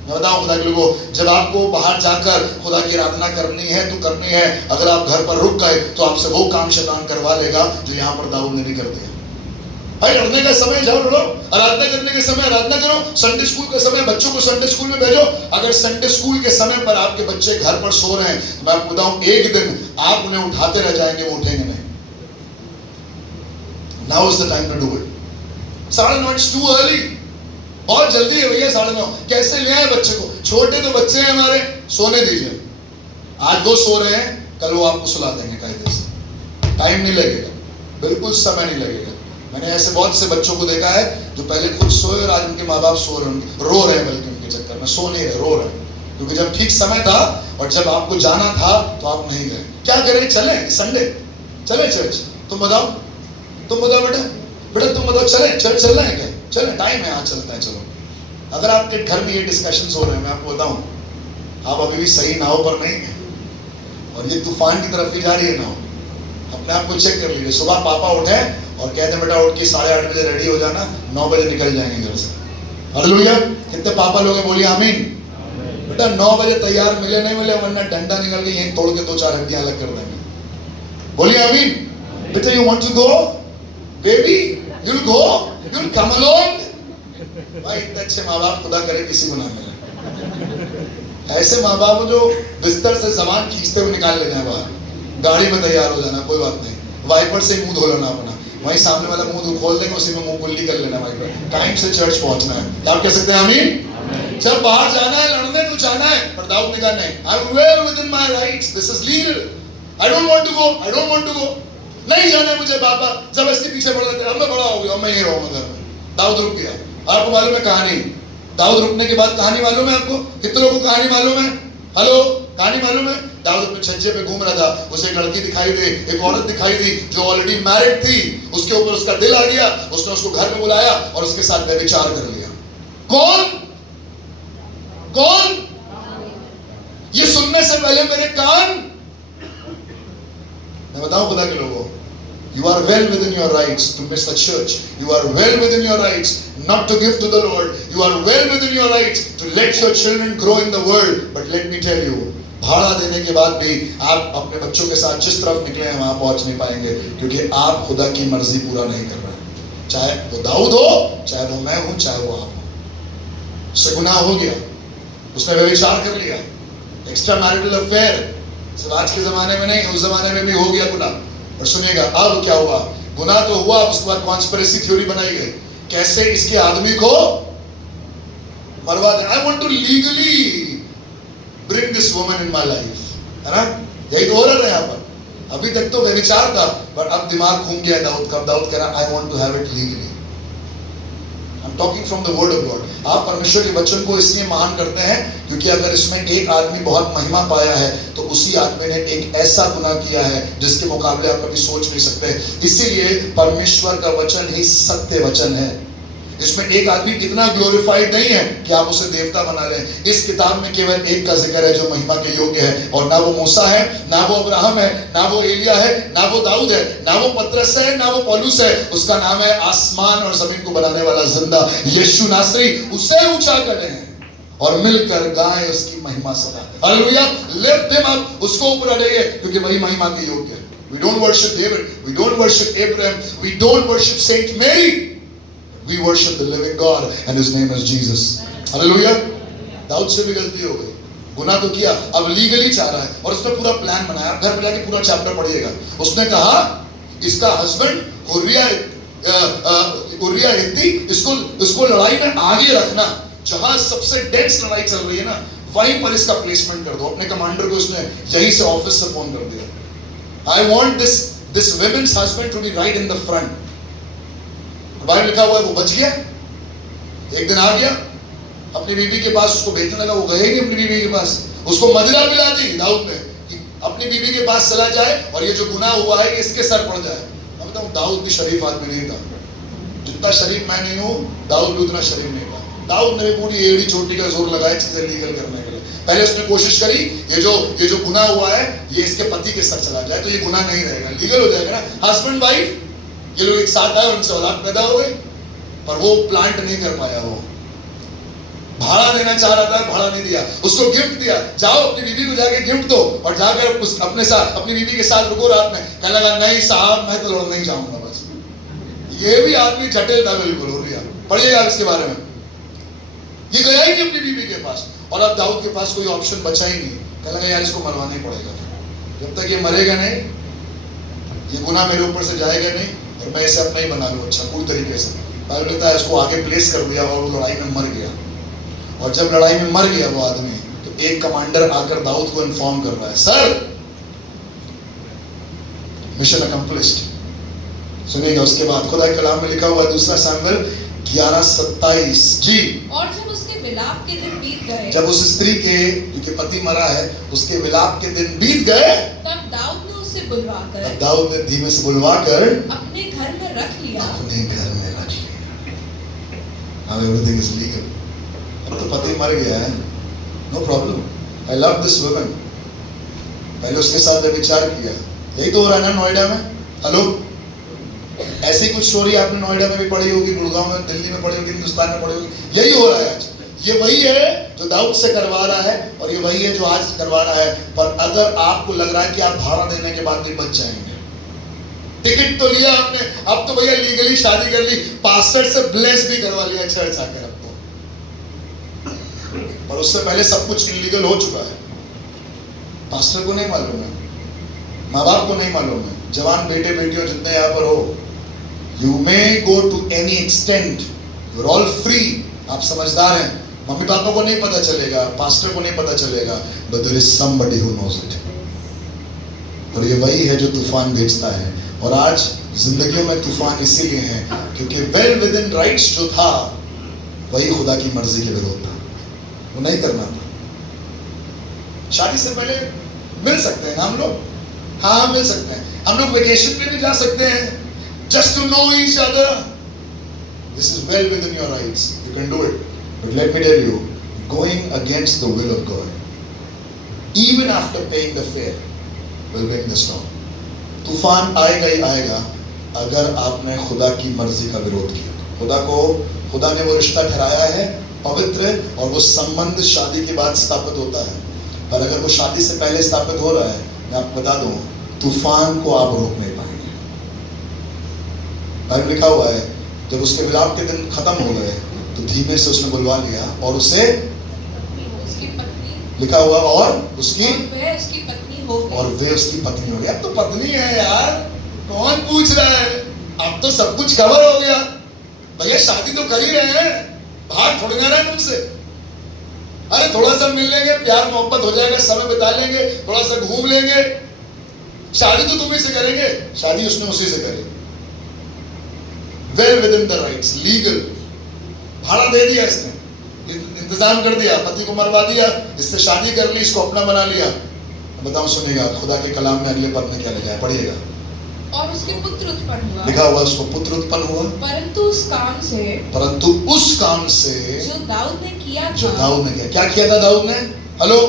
मैं बताऊं खुदा के लोगों, जब आपको बाहर जाकर खुदा की आराधना करनी है तो करनी है। अगर आप घर पर रुक गए तो आपसे वो काम शैतान करवा लेगा जो यहाँ पर दाऊद ने भी कर दिया। भाई लड़ने का समय जाओ लड़ो, आराधना करने के समय आराधना करो, संडे स्कूल के समय बच्चों को संडे स्कूल में भेजो। अगर संडे स्कूल के समय पर आपके बच्चे घर पर सो रहे हैं तो मैं आपको बताऊं एक दिन आप उन्हें उठाते रह जाएंगे, वो उठेंगे नहीं। Now is the time to do it. 9:30 it's too early. बहुत जल्दी है भैया 9:30। कैसे ले आए बच्चे को? छोटे तो बच्चे हैं हमारे, सोने दीजिए। आज वो सो रहे हैं, कल वो आपको सुला देंगे कायदे से। टाइम नहीं लगेगा, बिल्कुल समय नहीं लगेगा। मैंने ऐसे बहुत से बच्चों को देखा है जो पहले खुद सोए और आज उनके माँ बाप सो रहे हैं, रो रहे हैं, बल्कि उनके चक्कर में सो नहीं रहे, रो रहे हैं। क्योंकि जब ठीक समय था और जब आपको जाना था तो आप नहीं गए। क्या करें? चले संडे, चले चर्च। तुम बताओ बेटा, तुम बताओ, चले चर्च चलना है क्या? चले, टाइम है, आज चलता है, चलो। अगर आपके घर में ये डिस्कशंस हो रहे हैं, मैं आपको बताऊं, आप अभी भी सही नाव पर नहीं है और ये तूफान की तरफ ही जा रही है नाव। अपने आप को चेक कर लीजिए। सुबह पापा उठे और कहते बेटा उठ के 8:30 बजे रेडी हो जाना, 9 बजे निकल जाएंगे घर से। हालेलुया। कितने पापा लोग हैं? बोलिए आमीन। बेटा 9 बजे तैयार मिले नहीं मिले, वरना डंडा निकल के यहीं तोड़ के 2-4 हड्डियां अलग कर देंगे। बोलिए आमीन। बेटा you want to go baby, you'll go, you'll come along। भाई इतने अच्छे माँ बाप खुदा करे किसी को ना मिले। ऐसे माँ बाप जो बिस्तर से सामान खींचते हुए निकाल ले जाए बाहर, गाड़ी में तैयार हो जाना, कोई बात नहीं, वाइपर से मुंह धो लेना अपना, वहीं सामने वाला मुंह खोल देंगे, उसी में मुंह कुल्ली कर लेना वाइपर। टाइम से चर्च पहुंचना है। आप कह सकते हैं आमीन। जब बाहर जाना है, लड़ने को जाना है, पर दाऊद ने कहा नहीं, I am well within my rights, this is legal, I don't want to go, नहीं जाना है मुझे। पापा जबरदस्ती पीछे पड़ लेते, अब मैं बड़ा हो गया, मैं यहीं रहूंगा घर में। दाऊद रुक गया। आपको मालूम है कहानी? दाऊद रुकने के बाद कहानी मालूम है आपको? कितने लोगों को कहानी मालूम है? हेलो, कहानी मालूम है? दाऊद अपने छज्जे पे घूम रहा था, उसे एक लड़की दिखाई दी, एक औरत दिखाई दी जो ऑलरेडी मैरिड थी। उसके ऊपर उसका दिल आ गया, उसने उसको घर में बुलाया और उसके साथ व्यभिचार कर लिया। कौन? ये सुनने से पहले मेरे कान, मैं बताऊं खुदा के लोगों, you are well within your rights to miss the church. You are well within your rights not to give to the Lord. You are well within your rights to let your children grow in the world. But let me tell you, भाड़ा देने के बाद भी आप अपने बच्चों के साथ जिस तरफ निकले हैं वहां पहुंच नहीं पाएंगे, क्योंकि आप खुदा की मर्जी पूरा नहीं कर रहे। चाहे वो दाऊद हो, चाहे वो मैं हूं, चाहे वो आप हो। उससे गुनाह हो गया, उसने व्यभिचार कर लिया, एक्स्ट्रा मैरिटल अफेयर। सिर्फ आज के जमाने में नहीं, उस जमाने में भी हो गया गुनाह। और सुनिएगा अब क्या हुआ? गुनाह तो हुआ, उसके बाद कॉन्स्पिरेसी थ्योरी बनाई गई, कैसे इसके आदमी को मरवा दें। I want to legally bring this woman in my life, है ना? यही तो हो रहा है यहाँ पर। अभी तक तो व्यभिचार था, पर अब दिमाग घूम गया दाऊद का। दाऊद कह रहा I want to have it legally. I am talking from the word of God. आप परमेश्वर के वचन को इसलिए महान करते हैं क्योंकि अगर इसमें एक आदमी बहुत महिमा पाया है तो उसी आदमी ने एक ऐसा गुनाह किया है जिसके मुकाबले आप कभी सोच नहीं सकते। इसीलिए परमेश्वर का वचन ही सत्य वचन है। इसमें एक आदमी इतना ग्लोरीफाइड नहीं है कि आप उसे देवता बना लें। इस किताब में केवल एक का जिक्र है जो महिमा के योग्य है, और ना वो मूसा है, ना वो अब्राहम है, ना वो एलिया है, ना वो दाऊद है, ना वो पतरस है, ना वो पौलुस है। उसका नाम है आसमान और जमीन को बनाने वाला जिंदा यीशु नासरी। उसे ऊंचा करें और मिलकर गाएं उसकी महिमा सदा। हालेलुया। लिफ्ट हिम अप, उसको ऊपर उठाइए क्योंकि वही महिमा के योग्य है। We don't worship David, we don't worship Abraham, we don't worship Saint Mary. We worship the living God and his name is Jesus. Hallelujah. Dawood से भी गलती हो गई, गुनाह तो किया, अब लीगली चाह रहा है और उसने पूरा प्लान बनाया। घर पे जाके पूरा चैप्टर पढ़िएगा। उसने कहा इसका हस्बैंड उरिया हित्ती, इसको लड़ाई में आगे रखना, जहां सबसे डेंस लड़ाई चल रही है ना वहीं पर इसका प्लेसमेंट कर दो। अपने कमांडर को उसने यहीं से ऑफिस से फोन कर दिया, I want this women's husband to be right in the front. बाहर लिखा हुआ है वो बच गया। एक दिन आ गया अपनी बीवी के पास, उसको भेजने लगा, वो गए नहीं अपनी बीवी के पास। उसको मदिरा पिला दी दाऊद ने कि अपनी बीवी के पास चला जाए और ये जो गुनाह हुआ है इसके सर पड़ जाए। मैं बताऊं दाऊद भी शरीफ आदमी नहीं था। जितना शरीफ मैं नहीं हूं, दाऊद भी उतना शरीफ नहीं था। दाऊद ने पूरी एड़ी चोटी का जोर लगाया चीजें लीगल करने के लिए। पहले उसने कोशिश करी ये जो गुनाह हुआ है ये इसके पति के साथ चला जाए तो ये गुनाह नहीं रहेगा, लीगल हो जाएगा ना। हस्बैंड वाइफ ये लोग एक साथ आए, उनसे औलाद पैदा हो गई, पर वो प्लांट नहीं कर पाया। वो भाड़ा देना चाह रहा था, भाड़ा नहीं दिया, उसको गिफ्ट दिया, जाओ अपनी बीवी को जाके गिफ्ट दो और जाकर अपने साथ अपनी बीवी के साथ रुको रात में। कहने लगा नहीं साहब मैं तो लौट नहीं जाऊंगा बस। ये भी आदमी जटिल था बिल्कुल, हो गया। पढ़िएगा इसके बारे में। ये गया ही नहीं अपनी बीवी के पास, और अब दाऊद के पास कोई ऑप्शन बचा ही नहीं। कहने लगा यार इसको मरवाना ही पड़ेगा, जब तक ये मरेगा नहीं ये गुनाह मेरे ऊपर से जाएगा नहीं और मैं इसे अपना ही बना लूं अच्छा पूरी तरीके से। बाइबल कहता है इसको आगे प्लेस कर दिया और वो लड़ाई में मर गया। और जब लड़ाई में मर गया वो आदमी, तो एक कमांडर आकर दाऊद को इन्फॉर्म कर रहा है, सर मिशन अकम्प्लिश्ड। सुनिएगा उसके बाद खुदा के कलाम में लिखा हुआ है 2 शमूएल 11:27 जी। और जब उसके विलाप के दिन बीत गए, जब उस स्त्री के जिसके पति मरा है उसके विलाप के दिन बीत गए, तब दाऊद ने उसे बुलवाकर, तब दाऊद ने धीमे से बुलवाकर अपने घर में रख लिया। अपने घर में रख लिया। Now everything is legal. अब तो पति मर गया है, no problem. I love this woman. पहले उसके साथ व्यभिचार किया, यही तो हो रहा है ना नोएडा में। हेलो, ऐसी कुछ स्टोरी आपने नोएडा में भी पढ़ी होगी, गुड़गांव में, दिल्ली में पढ़ी होगी, हिंदुस्तान में पढ़ी होगी। यही हो रहा है आज। ये वही है जो दाऊद से करवा रहा है और ये वही है जो आज करवा रहा है। पर अगर आपको लग रहा है कि आप भाड़ा देने के बाद भी बच जाएंगे, टिकट तो लिया आपने, अब तो भैया लीगली शादी कर ली, पास्टर से ब्लेस भी करवा लिया चर्च आकर, अब तो पर उससे पहले सब कुछ इलीगल हो चुका है। पास्टर को नहीं मालूम है, माँ बाप को नहीं मालूम है, जवान बेटे बेटियों जितने यहाँ पर हो, you may go to any extent, you are all free. आप समझदार हैं, मम्मी पापा को नहीं पता चलेगा, पास्टर को नहीं पता चलेगा, but there is somebody who knows it. और ये वही है जो तूफान भेजता है। और आज जिंदगियों में तूफान इसीलिए है क्योंकि वेल विद इन राइट्स जो था वही खुदा की मर्जी के विरोध था, वो नहीं करना था। शादी से पहले मिल सकते हैं ना हम लोग, हाँ मिल सकते हैं, हम लोग वेकेशन पे भी जा सकते हैं, just to know each other. This is well within your rights, you can do it, but let me tell you, going against the will of God even after paying the fare will bring the storm. तूफान आएगा ही आएगा अगर आपने खुदा की मर्जी का विरोध किया। खुदा ने वो रिश्ता ठहराया है पवित्र, और वो संबंध शादी के बाद स्थापित होता है। पर अगर वो शादी से पहले स्थापित हो रहा है, मैं आपको बता दूं, तूफान को आप रोक नहीं पाएंगे। बाइबल लिखा हुआ है जब उसके विलाप के दिन खत्म हो गए तो धीमे से उसने बुलवा लिया और उसे उसकी पत्नी, लिखा हुआ और उसकी वह उसकी पत्नी हो गई। और वे उसकी पत्नी हो गई। अब तो पत्नी है यार, कौन पूछ रहा है, अब तो सब कुछ कवर हो गया भैया, शादी तो कर ही रहे हैं, भाग थोड़ी ना रहे तुमसे। अरे थोड़ा सा मिल लेंगे, प्यार मोहब्बत हो जाएगा, समय बिता लेंगे, थोड़ा सा घूम लेंगे, शादी तो तुम ही से करेंगे, शादी उसने उसी से करी। Well with in the rights, legal. भाड़ा दे दिया इसने, इंतजाम कर दिया, पति को मरवा दिया, इससे शादी कर ली, इसको अपना बना लिया। बताओ, सुनिएगा खुदा के कलाम में अगले पद में क्या लिखा है, पढ़िएगा। और उसके पुत्र उत्पन्न हुआ, लिखा हुआ उसको पुत्र उत्पन्न हुआ, परंतु उस काम से जो दाऊद ने किया था, जो दाऊद ने क्या किया था। दाऊद ने, हेलो,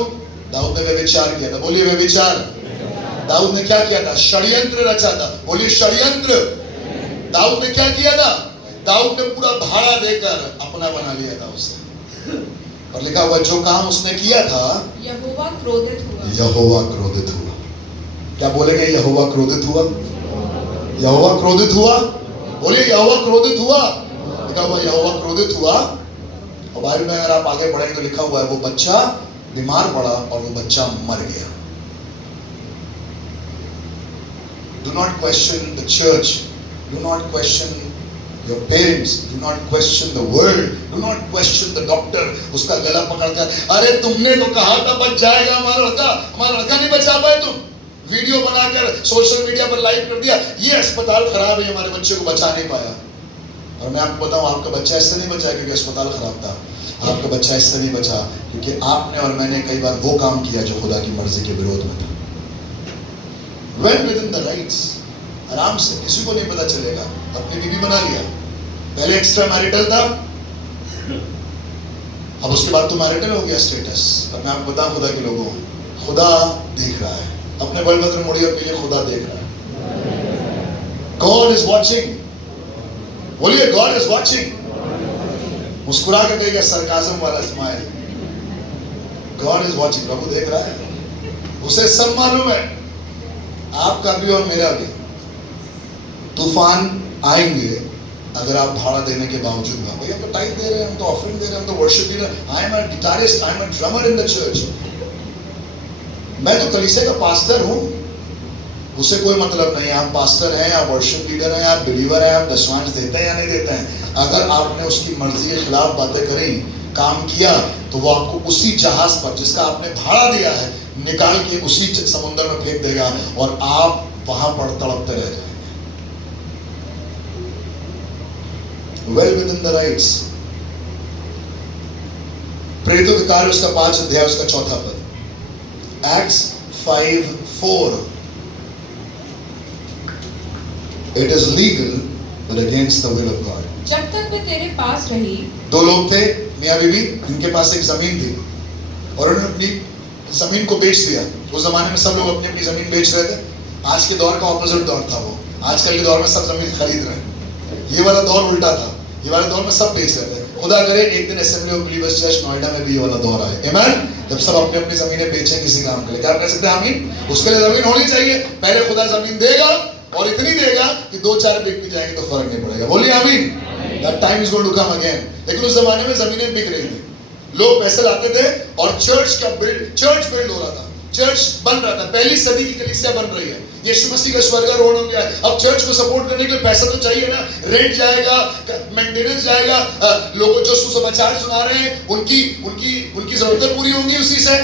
दाऊद ने व्यभिचार किया था, बोलिए व्यभिचार। दाऊद ने क्या किया था, षड्यंत्र रचा था, बोलिए षड्यंत्र। दाऊद ने क्या किया था, दाऊद ने पूरा भाड़ा देकर अपना बना लिया था उसे। और लिखा हुआ जो काम उसने किया था, यहोवा क्रोधित हुआ। यहोवा क्रोधित हुआ। क्या बोलेंगे, यहोवा क्रोधित हुआ, यहोवा क्रोधित हुआ, बोलिए यहोवा क्रोधित हुआ। लिखा हुआ यहोवा क्रोधित हुआ। और बाइबल में अगर आप आगे पढ़ेंगे तो लिखा हुआ है वो बच्चा बीमार पड़ा और वो बच्चा मर गया। Do not question the church, do not question your parents, do not question the world, do not question the doctor। उसका गला पकड़कर, अरे तुमने तो कहा था बच जाएगा हमारा लड़का नहीं बचा पाए तुम, वीडियो बनाकर सोशल मीडिया पर लाइव कर दिया, ये अस्पताल खराब है, हमारे बच्चे को बचा नहीं पाया। और मैं आपको बताऊं, आपका बच्चा इससे नहीं बचा क्योंकि अस्पताल खराब था, आपका बच्चा इससे नहीं बचा क्योंकि आपने और मैंने कई बार वो काम किया जो खुदा की मर्जी के विरोध में था। Well with in the rights, आराम से, किसी को नहीं पता चलेगा, अपनी बीवी बना लिया। पहले एक्स्ट्रा मैरिटल था, अब उसके बाद तो मैरिटल हो गया स्टेटस। अब मैं आपको बताऊं खुदा के लोगों, खुदा देख रहा है। अपने बलभद्र मुड़िया के लिए खुदा देख रहा है। God is watching. बोलिए गॉड इज वॉचिंग। मुस्कुरा के कहिएगा सरकाज़म वाला स्माइल। God is watching. प्रभु देख रहा है, उसे सब मालूम है, आपका भी और मेरा भी। तूफान आएंगे अगर आप भाड़ा देने के बावजूद भी। भैया तो टाइम दे रहे हैं, हम तो ऑफरिंग दे रहे हैं, हम तो वर्शिप दे रहे हैं। I am a guitarist, I am a drummer in the church. मैं तो कलीसिया का पास्टर हूं, उससे कोई मतलब नहीं। आप पास्टर हैं, आप वर्शिप लीडर हैं, आप बिलीवर हैं, आप दशमांश देते हैं या नहीं देते हैं। अगर आपने उसकी मर्जी के खिलाफ बातें करी, काम किया, तो वो आपको उसी जहाज पर जिसका आपने भाड़ा दिया है निकाल के उसी समुद्र में फेंक देगा और आप वहां पर तड़पते रह जाएंगे। Well with in the rights. प्रेरितों के कार्य उसका 5 अध्याय उसका 4 पद, acts 5:4। It is legal but against the will of God. जब तक वे तेरे पास रही। 2 लोग थे, मियां बीवी, इनके पास एक जमीन थी और उन्होंने अपनी जमीन को बेच दिया। उस जमाने में सब लोग अपनी अपनी जमीन बेच रहे थे। आज के दौर का ऑपोजिट दौर था वो। आजकल के दौर में सब जमीन खरीद रहे हैं। ये वाला दौर उल्टा था। ये वाले दौर में सब बेच रहे थे। खुदा करे एक दिन assembly of believers church Noida में भी ये वाला दौर आए। आमीन। जब सब अपनी अपनी जमीनें बेचें किसी काम के लिए, क्या आप कह सकते हैं आमीन? उसके लिए जमीन होनी चाहिए। पहले खुदा जमीन देगा और इतनी देगा कि 2-4 बिक भी जाएंगे तो फर्क नहीं पड़ेगा। बोलिए आमीन। That time is going to come again। लेकिन उस जमाने में जमीनें बिक रही थी, लोग पैसे लाते थे और चर्च बिल्ड हो रहा था, चर्च बन रहा था। पहली सदी की कलीसिया बन रही है। यीशु मसीह का स्वर्गारोहण हो गया है। अब चर्च को सपोर्ट करने के लिए पैसा तो चाहिए ना। रेंट जाएगा, मेंटेनेंस जाएगा, लोगों जो सुसमाचार सुना रहे हैं उनकी जरूरतें पूरी होंगी उसी से।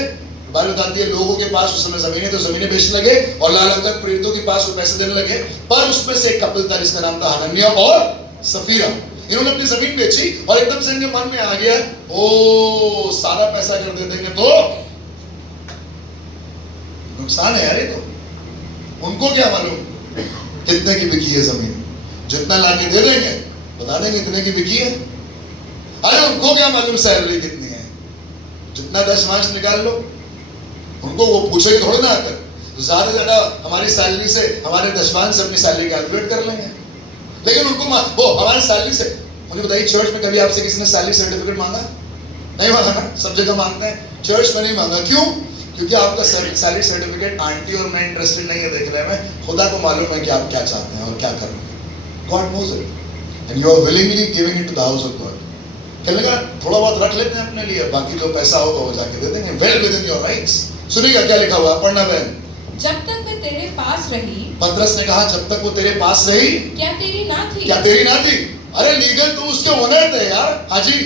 बाइबल बताती है लोगों के पास उस समय जमीनें, तो जमीनें बेचने लगे और लाल अंगद प्रेरितों के पास वो पैसे देने लगे। पर उसमें से एक कपल था जिसका नाम था हनन्याह और सफीरा। इन्होंने अपनी जमीन बेची और एकदम से इनके मन में आ गया, ओ सारा पैसा कर दे देंगे तो नुकसान है यार। ये तो उनको क्या मालूम कितने की बिकी है जमीन। जितना लाके दे देंगे, बता देंगे इतने की बिकी है। अरे उनको क्या मालूम सैलरी कितनी है। जितना दशमांश निकाल लो, उनको वो पूछेंगे थोड़ी ना आकर। तो ज्यादा से ज्यादा हमारी सैलरी से, हमारे दशमांश से अपनी सैलरी कैलकुलेट कर लेंगे। लेकिन उनको वो हमारे सैलरी से, मुझे बताइए चर्च में कभी आपसे किसी ने सैलरी सर्टिफिकेट मांगा? नहीं मांगा ना। सब जगह मांगते हैं, चर्च में नहीं मांगा। क्यों? क्योंकि आपका सैलरी सर्टिफिकेट आंटी और मैं इंटरेस्टेड नहीं है देखने में। खुदा को मालूम है कि आप क्या चाहते हैं और क्या कर रहे हैं। God knows it and you are willingly giving it to the house of God. कहने लगा थोड़ा बहुत रख लेते हैं अपने लिए, बाकी जो पैसा होगा वो जाके दे देंगे। Well within your rights. सुनिएगा क्या लिखा हुआ, पढ़ना बहन। जब तक वे तेरे पास रही। पतरस ने कहा जब तक वो तेरे पास रही। क्या तेरी ना थी? क्या तेरी ना थी? अरे लीगल तुम उसके ओनर थे यार। हाँ जी।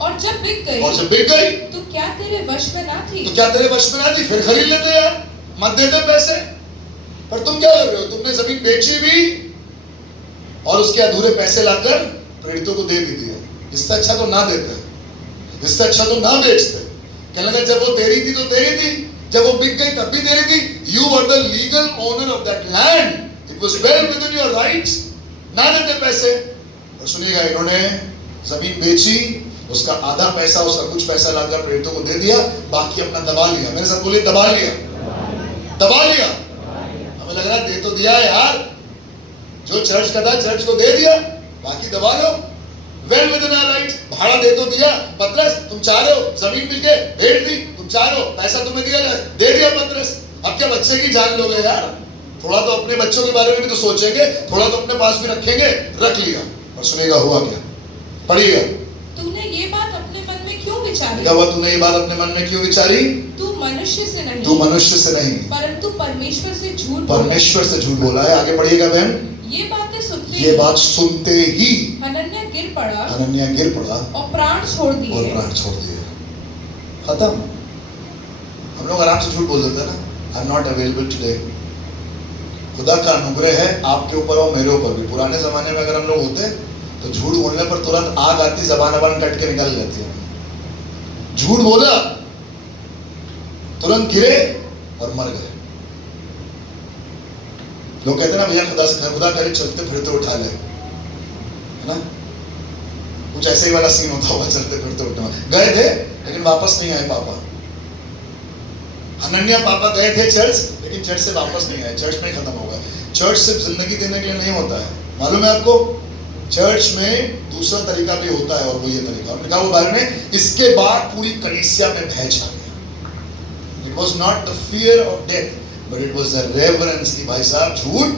और जब बिक गई। और जब बिक गई तो क्या तेरे वश में ना थी? तो क्या तेरे वश में ना थी? फिर खरीद लेते यार, मत देते पैसे। पर तुम क्या कर रहे हो? तुमने जमीन बेची भी और उसके अधूरे पैसे लाकर प्रेरितों को दे भी दिया। इससे अच्छा तो ना देते, इससे अच्छा तो ना बेचते। कहने लगा जब वो तेरी थी तो तेरी थी, जब वो बिक गई तब भी तेरी थी। You were the legal owner of that land, it was well within your rights. ना देते पैसे। और सुनिएगा, इन्होंने जमीन बेची, उसका आधा पैसा, उसका कुछ पैसा लाकर प्रेरितों को दे दिया, बाकी अपना दबा लिया। मेरे साथ बोलिए दबा लिया। दबा लिया। हमें लग रहा है दे तो दिया यार, जो चर्च का था चर्च को दे दिया, बाकी दबा लो। Well within our rights. भाड़ा दे तो दिया। पतरस तुम चाह रहे हो जमीन मिलके भेज दी, तुम चाह रहे हो पैसा तुम्हें दिया, दे दिया पतरस। अब क्या बच्चे की जान लोगे यार? थोड़ा तो अपने बच्चों के बारे में भी तो सोचेंगे, थोड़ा तो अपने पास भी रखेंगे। रख लिया। और सुनेगा हुआ क्या, पढ़िएगा। तूने ये बात अपने मन में क्यों विचारी? क्या हुआ? तूने ये बात अपने मन में क्यों विचारी? तू मनुष्य से नहीं, तू मनुष्य से नहीं, परंतु परमेश्वर से झूठ परमेश्वर से झूठ बोला है। आगे पढ़िएगा बहन। ये बातें सुनते ये बात सुनते ही हनन्याह गिर पड़ा, हनन्याह गिर पड़ा और प्राण छोड़ दिए। और प्राण छोड़ दिए। खत्म। हम लोग आराम से झूठ बोल देते हैं ना, I am not available today. खुदा का अनुग्रह है आपके ऊपर और मेरे ऊपर भी। पुराने जमाने में अगर हम लोग होते तो झूठ बोलने पर तुरंत आग आती, जबान कट के निकल जाती है। झूठ बोला, तुरंत गिरे और मर गए। लोग कहते हैं ना भैया खुदा करे चलते फिरते उठा ले, है ना? कुछ ऐसे ही वाला सीन होता होगा चलते फिरते उठने में। गए थे लेकिन वापस नहीं आए पापा। हनन्या पापा गए थे चर्च, लेकिन चर्च से वापस नहीं आए, चर्च में ही खत्म हो गया। चर्च सिर्फ जिंदगी देने के लिए नहीं होता है, मालूम है आपको? चर्च में दूसरा तरीका भी होता है और वो ये तरीका लिखा हुआ बारे में, इसके बाद पूरी कलीसिया में भय छा गया। It was not the fear of death but it was the reverence की भाई साहब झूठ,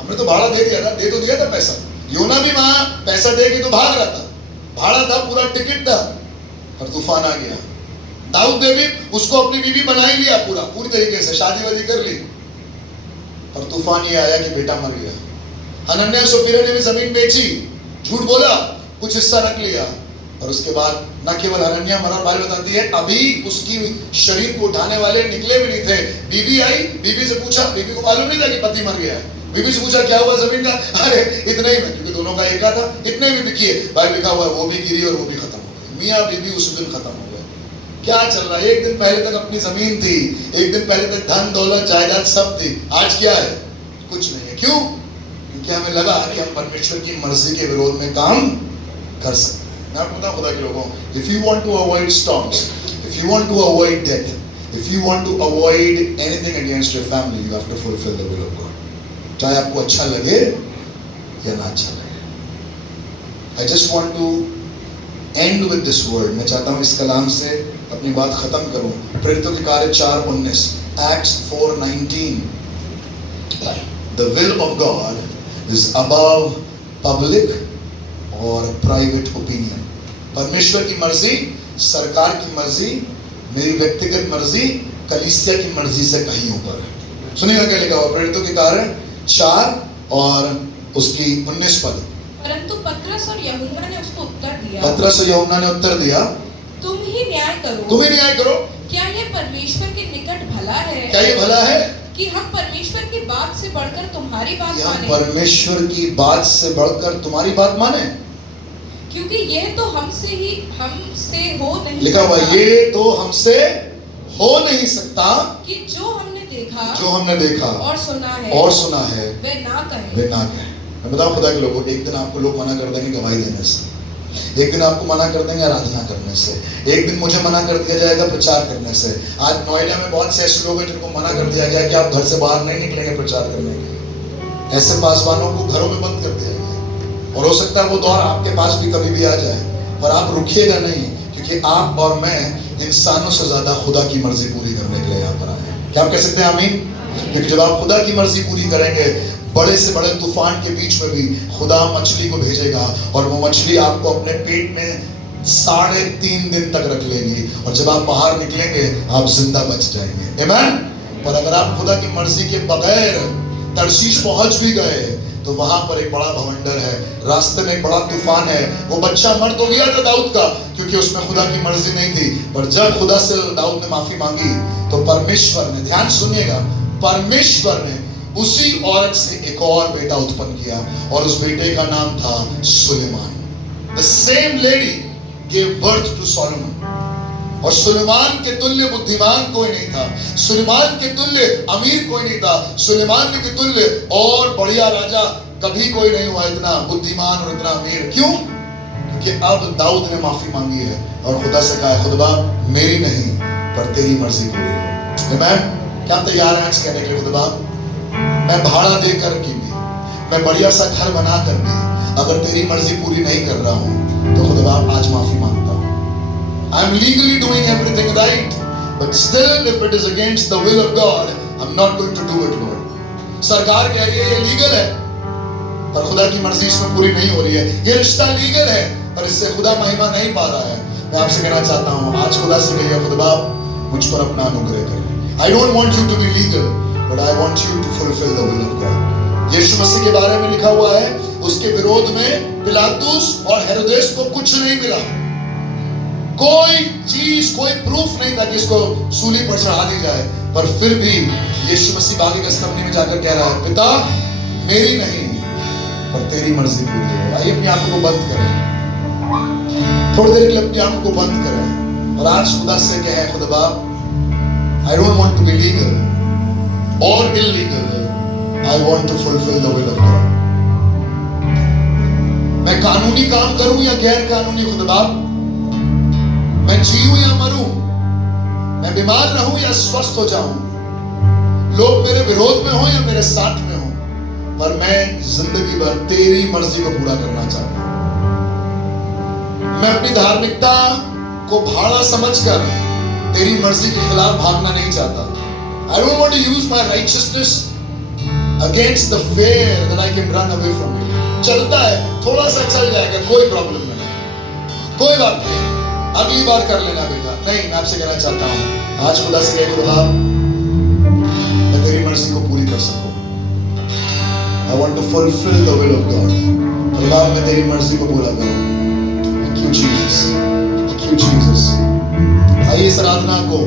हमने तो भाड़ा दे दिया था, दे तो दिया था पैसा। योना भी वहां पैसा दे के तो भाग रहा था, भाड़ा था, पूरा टिकट था, और तूफान आ गया। दाऊद ने भी उसको अपनी बीवी बना ही लिया, पूरी तरीके से शादी वादी कर ली, और तूफान ये आया कि बेटा मर गया। हनन्याह सफीरा ने भी जमीन बेची, झूठ बोला, कुछ हिस्सा रख लिया, और उसके बाद न केवल हनन्याह मरा, बाइबल बताती है अभी उसकी शरीर को उठाने वाले निकले भी नहीं थे। बीवी आई, बीवी से पूछा, बीवी को मालूम नहीं था कि पति मर गया है। बीवी से पूछा क्या हुआ जमीन का, अरे इतने ही में, क्योंकि दोनों का एका था, इतने में बिकी है। बाइबल लिखा हुआ है वो भी गिरी और वो भी खत्म हो गई। मियाँ बीवी उस दिन खत्म हो गए। क्या चल रहा है? एक दिन पहले तक अपनी जमीन थी, एक दिन पहले तक धन दौलत जायदाद सब थी, आज क्या है? कुछ नहीं है। क्यों? क्योंकि हमें लगा कि हम परमेश्वर की मर्जी के विरोध में काम कर सकते हैं। मैं आपको बताऊं खुदा के लोगों, if you want to avoid storms, if you want to avoid death, if you want to avoid anything against your family, you have to fulfil the will of God, चाहे आपको अच्छा लगे या ना अच्छा लगे। I just want to end with this word. मैं चाहता हूं इस कलाम से अपनी बात खत्म करूं। प्रेरितों के कार्य 4:19, acts 4:19, the will of God is above public और प्राइवेट ओपिनियन। परमेश्वर की मर्जी, सरकार की मर्जी, मेरी व्यक्तिगत मर्जी, कलीसिया की मर्जी से कहीं ऊपर है। सुनिएगा क्या लिखा हुआ प्रेरितों के कार्य 4 और उसकी 19 पद। परंतु पतरस और यूहन्ना ने उसको उत्तर दिया, पतरस और यूहन्ना ने उत्तर दिया, तुम ही न्याय करो, तुम ही न्याय करो। क्या ये परमेश्वर के निकट भला है? क्या ये भला है कि हम परमेश्वर की बात से बढ़कर तुम्हारी बात कि हम माने? परमेश्वर की बात से बढ़कर तुम्हारी बात माने? क्योंकि यह तो हमसे हो नहीं लिखा हुआ सकता, ये तो हमसे हो नहीं सकता कि जो हमने देखा और सुना है वे ना कहे। मैं बताऊं खुदा के लोगों, एक दिन आपको लोग मना कर देंगे गवाही देने से, एक दिन आपको मना कर देंगे आराधना करने से, एक दिन मुझे मना कर दिया जाएगा प्रचार करने से। आज नोएडा में बहुत से ऐसे लोग हैं जिनको मना कर दिया गया कि आप घर से बाहर नहीं निकलेंगे प्रचार करने के लिए। ऐसे पासवानों को घरों में बंद कर दिया गया, और हो सकता है वो दौर आपके पास भी कभी भी आ जाए, पर आप रुकिएगा नहीं, क्योंकि आप और मैं इंसानों से ज्यादा खुदा की मर्जी पूरी करने के लिए यहाँ पर आए हैं। क्या आप कह सकते हैं आमीन? क्योंकि जब आप खुदा की मर्जी पूरी करेंगे, बड़े से बड़े तूफान के बीच में भी खुदा मछली को भेजेगा, और वो मछली आपको अपने पेट में 3.5 दिन तक रख लेगी, और जब आप बाहर निकलेंगे आप जिंदा बच जाएंगे। आमीन? पर अगर आप खुदा की मर्जी के बगैर तरशीश पहुंच भी गए तो वहां पर एक बड़ा भवंडर है, रास्ते में एक बड़ा तूफान है। वो बच्चा मर तो गया था दाऊद का, क्योंकि उसमें खुदा की मर्जी नहीं थी, पर जब खुदा से दाऊद ने माफी मांगी तो परमेश्वर ने, ध्यान सुनिएगा, परमेश्वर ने उसी औरत से एक और बेटा उत्पन्न किया, और उस बेटे का नाम था सुलेमान। The same lady gave birth to Solomon, और सुलेमान के तुल्य बुद्धिमान कोई नहीं था, सुलेमान के तुल्य अमीर कोई नहीं था, सुलेमान के तुल्य और बढ़िया राजा कभी कोई नहीं हुआ इतना बुद्धिमान और इतना अमीर। क्यों? क्योंकि अब दाऊद ने माफी मांगी है और खुदा से कहा, खुदा मेरी नहीं पर तेरी मर्जी पूरी हो। आमीन? क्या तैयार हैं आज कहने के लिए, खुदा मैं भाड़ा देकर के भी, मैं बढ़िया सा घर बना कर भी, अगर तेरी मर्जी पूरी नहीं कर रहा हूं तो खुदा आज माफी मांगता हूं। I am legally doing everything right, but still if it is against the will of God, I'm not going to do it, Lord. सरकार कह रही है ये लीगल है, पर खुदा की मर्जी इसमें पूरी नहीं हो रही है। ये रिश्ता लीगल है, पर इससे खुदा महिमा नहीं पा रहा है। मैं आपसे कहना चाहता हूँ, आज खुदा से कहिए, खुदा मुझ पर अपना अनुग्रह करें। I don't want you to be legal, but I want you to fulfill the will of God. यीशु मसीह के बारे में लिखा हुआ है, उसके विरोध में पिलातुस और हेरोदेस को कुछ नहीं मिला, कोई चीज, कोई प्रूफ नहीं था कि इसको सूली पर चढ़ा दी जाए, पर फिर भी यीशु मसीह बागी गसतमनी में जाकर कह रहा है, पिता मेरी नहीं पर तेरी मर्जी पूरी हो। आइए अपनी आंखों को बंद करें, थोड़ी देर के लिए अपनी आंखों को बंद करें, और आज खुदा से कहें, खुदा बाप I don't want to be legal or illegal, I want to fulfill the will of God. मैं मैं कानूनी काम करूं या गैर कानूनी, खुदा मैं जीऊं या मरूं, मैं बीमार रहूं या स्वस्थ हो जाऊं, लोग मेरे विरोध में हो या मेरे साथ में हो, पर मैं जिंदगी भर तेरी मर्जी को पूरा करना चाहता हूं। मैं अपनी धार्मिकता को भाड़ा समझकर तेरी मर्जी के खिलाफ भागना नहीं चाहता। I don't want to use my righteousness against the fear that I can run away from you. चलता है, थोड़ा सा चल जाएगा, कोई प्रॉब्लम नहीं, कोई बात नहीं, अगली बार कर लेना बेटा। नहीं, मैं आपसे कहना चाहता हूं, आज खुदा से कहे, खुदा मैं तेरी मर्जी को पूरी कर सकूं। I want to fulfill the will of God. खुदा मैं तेरी मर्जी को पूरा करूं। Thank you Jesus. Thank you Jesus. आइए इस आराधना को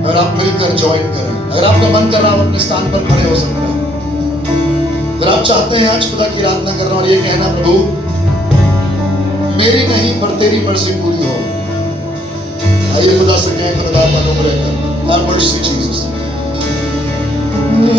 अगर आप मिलकर ज्वाइन करें, अगर आपका मन कर रहा है अपने स्थान पर खड़े हो सकते हैं। अगर आप चाहते हैं आज खुदा की आराधना करना और ये कहना, प्रभु मेरी नहीं पर तेरी मर्जी पूरी हो, आइए खुदा से कहें, खुदा आप अनुग्रह कर, have mercy Jesus।